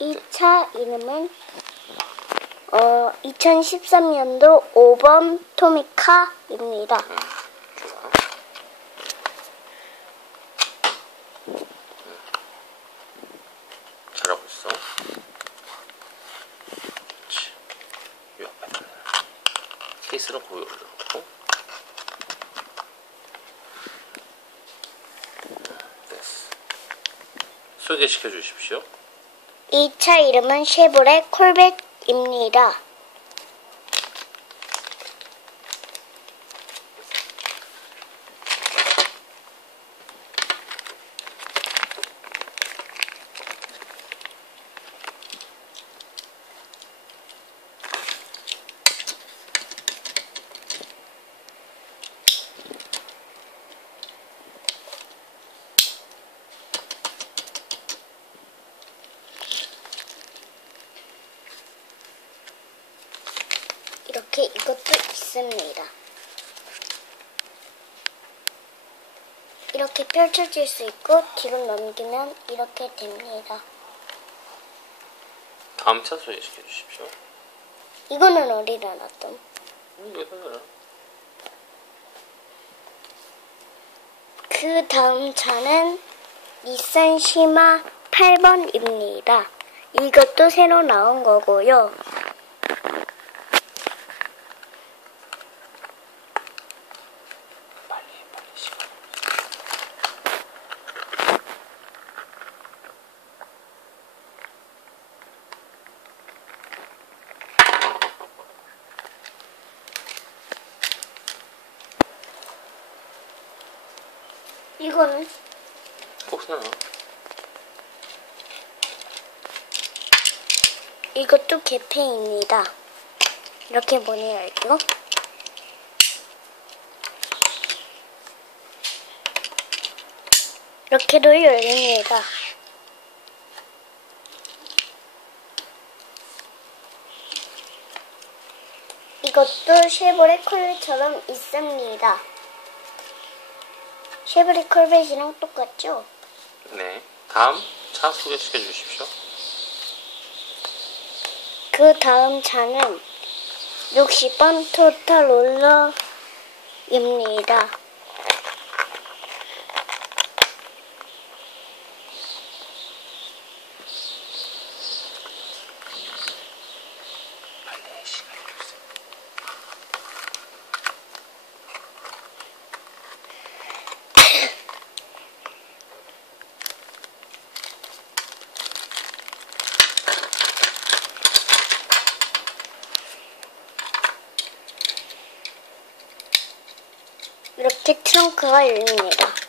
이 차 이름은 어 2013년도 5번 토미카입니다. 케이스는 올려놓고. 됐어. 소개시켜 주십시오. 이 차 이름은 쉐보레 콜벳입니다. 이렇게 이것도 있습니다. 이렇게 펼쳐질 수 있고 뒤로 넘기면 이렇게 됩니다. 다음 차 소개시켜 주십시오. 이거는 어디다 놨던? 음. 그 다음 차는 닛산 시마 8번입니다. 이것도 새로 나온 거고요. 빨리 해, 빨리 시간. 이거는 혹시나 이것도 개폐입니다. 이렇게 문이 열고 이렇게도 열립니다. 이것도 쉐보레 콜벳처럼 있습니다. 쉐보레 콜벳이랑 똑같죠? 네. 다음 차 소개시켜 주십시오. 그 다음 차는 60번 토탈 롤러입니다. 이렇게 트렁크가 열립니다.